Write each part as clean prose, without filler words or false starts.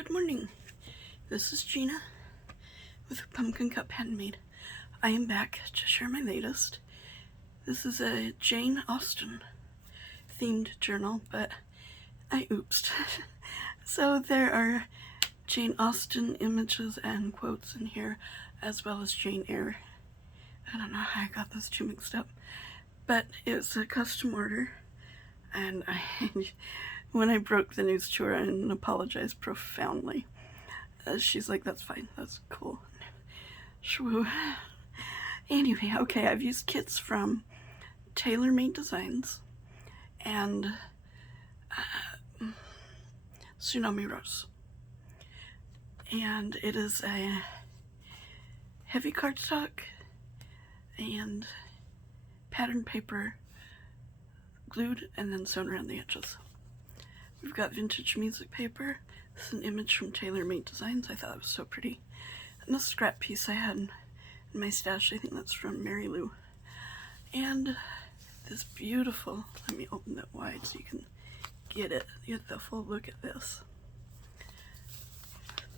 Good morning. This is Gina with Pumpkin Cup Handmade. I am back to share my latest. This is a Jane Austen themed journal, but I oopsed. So there are Jane Austen images and quotes in here, as well as Jane Eyre. I don't know how I got those two mixed up, but it's a custom order, and when I broke the news to her and apologized profoundly, she's like, that's fine, that's cool. Shwoo. Anyway, okay, I've used kits from Tailor-Made Designs and Tsunami Rose. And it is a heavy cardstock and pattern paper glued and then sewn around the edges. We've got vintage music paper. This is an image from Tailor-Made Designs. I thought it was so pretty. And this scrap piece I had in my stash, I think that's from Mary Lou. And this beautiful, let me open that wide so you can get the full look at this.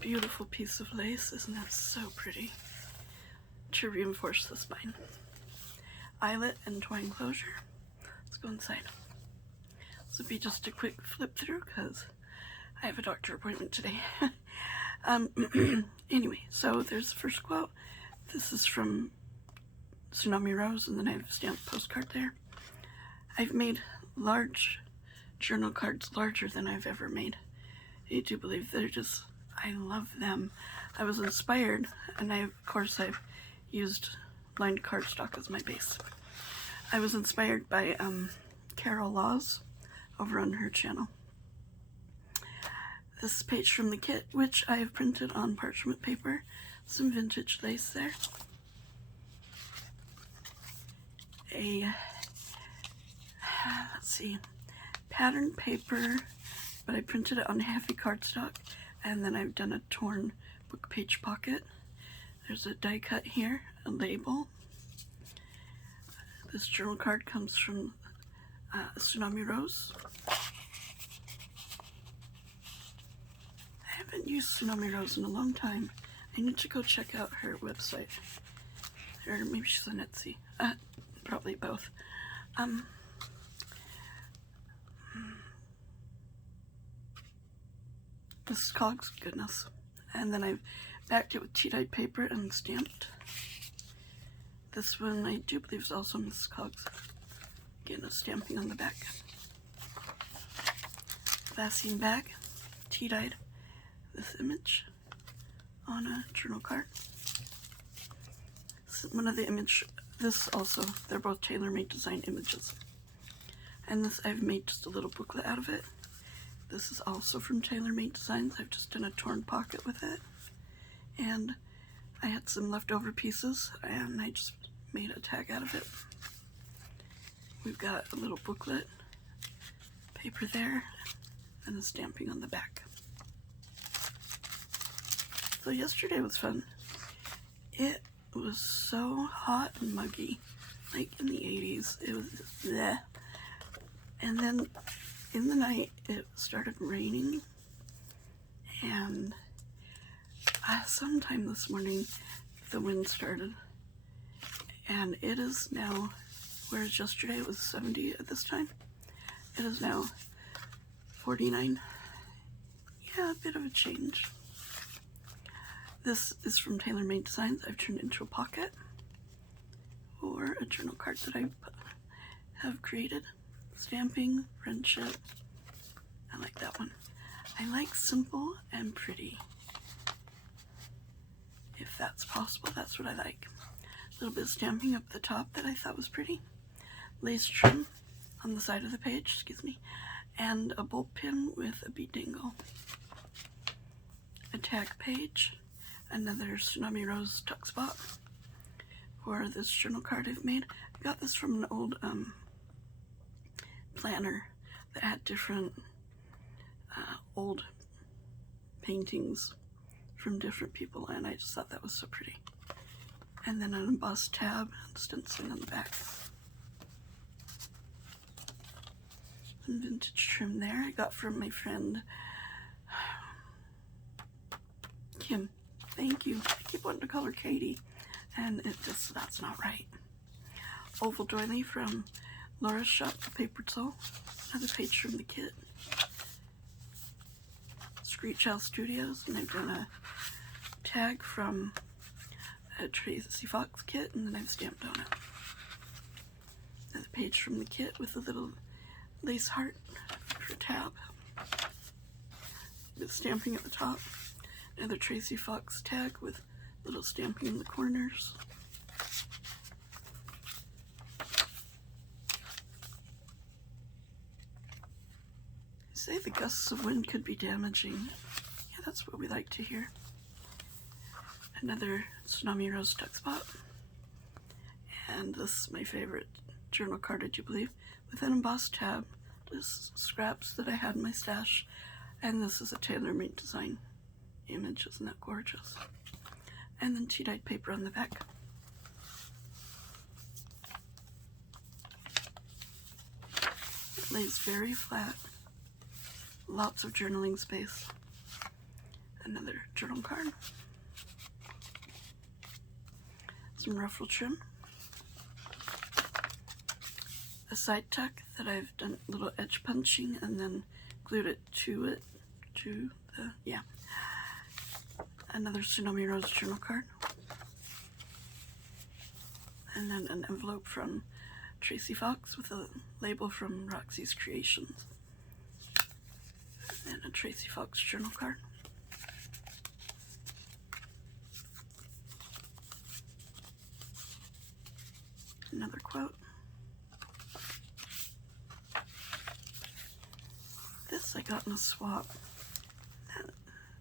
Beautiful piece of lace, isn't that so pretty? To reinforce the spine. Eyelet and twine closure. Let's go inside. This will be just a quick flip through because I have a doctor appointment today. Anyway, so there's the first quote. This is from Tsunami Rose, and then I have a stamped postcard there. I've made large journal cards, larger than I've ever made. I do believe they're just, I love them. I was inspired, and of course I've used lined cardstock as my base. I was inspired by Carol Laws over on her channel. This page from the kit, which I have printed on parchment paper, some vintage lace there. Let's see, pattern paper, but I printed it on heavy cardstock, and then I've done a torn book page pocket. There's a die cut here, a label. This journal card comes from Tsunami Rose. I haven't used Tsunami Rose in a long time. I need to go check out her website. Or maybe she's on Etsy. Probably both. This is Cog's goodness. And then I've backed it with tea-dyed paper and stamped. This one I do believe is also Mrs. Cog's. Again, a stamping on the back. Glassine bag, tea-dyed this image on a journal card. This is one of the this also, they're both Tailor-Made Design images. And this, I've made just a little booklet out of it. This is also from Tailor-Made Designs. I've just done a torn pocket with it. And I had some leftover pieces, and I just made a tag out of it. We've got a little booklet, paper there, and a stamping on the back. So yesterday was fun. It was so hot and muggy, like in the 80s. It was just bleh. And then in the night, it started raining, and sometime this morning, the wind started, and it is now, whereas yesterday it was 70 at this time, it is now 49. Yeah, a bit of a change. This is from Tailor-Made Designs. I've turned into a pocket or a journal card that I have created. Stamping, friendship. I like that one. I like simple and pretty. If that's possible, that's what I like. A little bit of stamping up the top that I thought was pretty. Lace trim on the side of the page, excuse me. And a bolt pin with a bead dangle. A tag page. Another Tsunami Rose tuck spot for this journal card I've made. I got this from an old planner that had different old paintings from different people, and I just thought that was so pretty. And then an embossed tab and stenciling on the back. Some vintage trim there I got from my friend Kim, thank you. I keep wanting to call her Katie, and that's not right. Oval doily from Laura's Shop, Papered Soul. Another page from the kit. Screech Owl Studios, and I've done a tag from a Tracy Fox kit, and then I've stamped on it. Another page from the kit with a little lace heart for a tab, with stamping at the top. Another Tracy Fox tag with little stamping in the corners. Say the gusts of wind could be damaging. Yeah, that's what we like to hear. Another Tsunami Rose Tuck Spot. And this is my favorite journal card, I do believe, with an embossed tab. Just scraps that I had in my stash. And this is a tailor-made design image. Isn't that gorgeous? And then tea-dyed paper on the back. It lays very flat. Lots of journaling space. Another journal card. Some ruffle trim. A side tuck that I've done a little edge punching and then glued it to the, yeah. Another Tsunami Rose journal card. And then an envelope from Tracy Fox with a label from Roxy's Creations. And a Tracy Fox journal card. Another quote. This I got in a swap.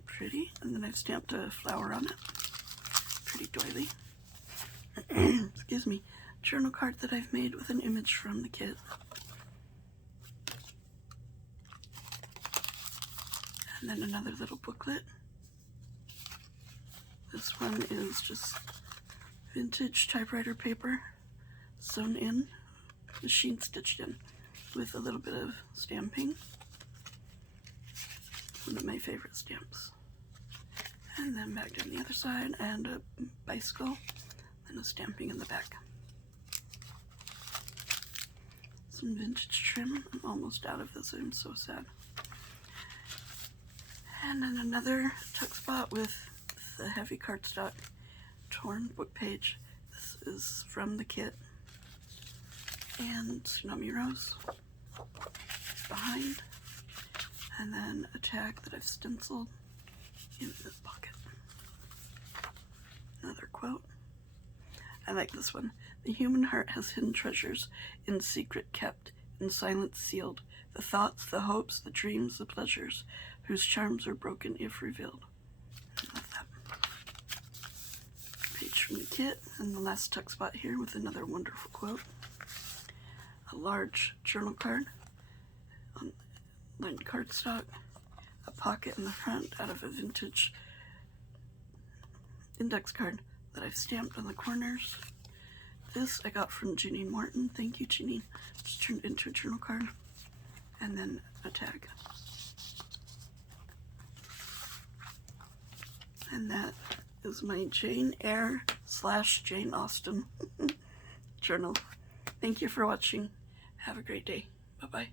Pretty. And then I've stamped a flower on it. Pretty doily. Excuse me. Journal card that I've made with an image from the kit. And then another little booklet. This one is just vintage typewriter paper sewn in, machine stitched in, with a little bit of stamping. One of my favorite stamps. And then back down the other side, and a bicycle, and a stamping in the back. Some vintage trim. I'm almost out of this. I'm so sad. And then another tuck spot with the heavy cardstock torn book page. This is from the kit. And Tsunami Rose behind. And then a tag that I've stenciled in this pocket. Another quote. I like this one. The human heart has hidden treasures, in secret kept, in silence sealed. The thoughts, the hopes, the dreams, the pleasures, whose charms are broken if revealed. I love that. Page from the kit, and the last tuck spot here with another wonderful quote. A large journal card on lined cardstock, a pocket in the front out of a vintage index card that I've stamped on the corners. This I got from Janine Morton. Thank you, Janine. Just turned into a journal card. And then a tag. And that is my Jane Eyre / Jane Austen journal. Thank you for watching. Have a great day. Bye-bye.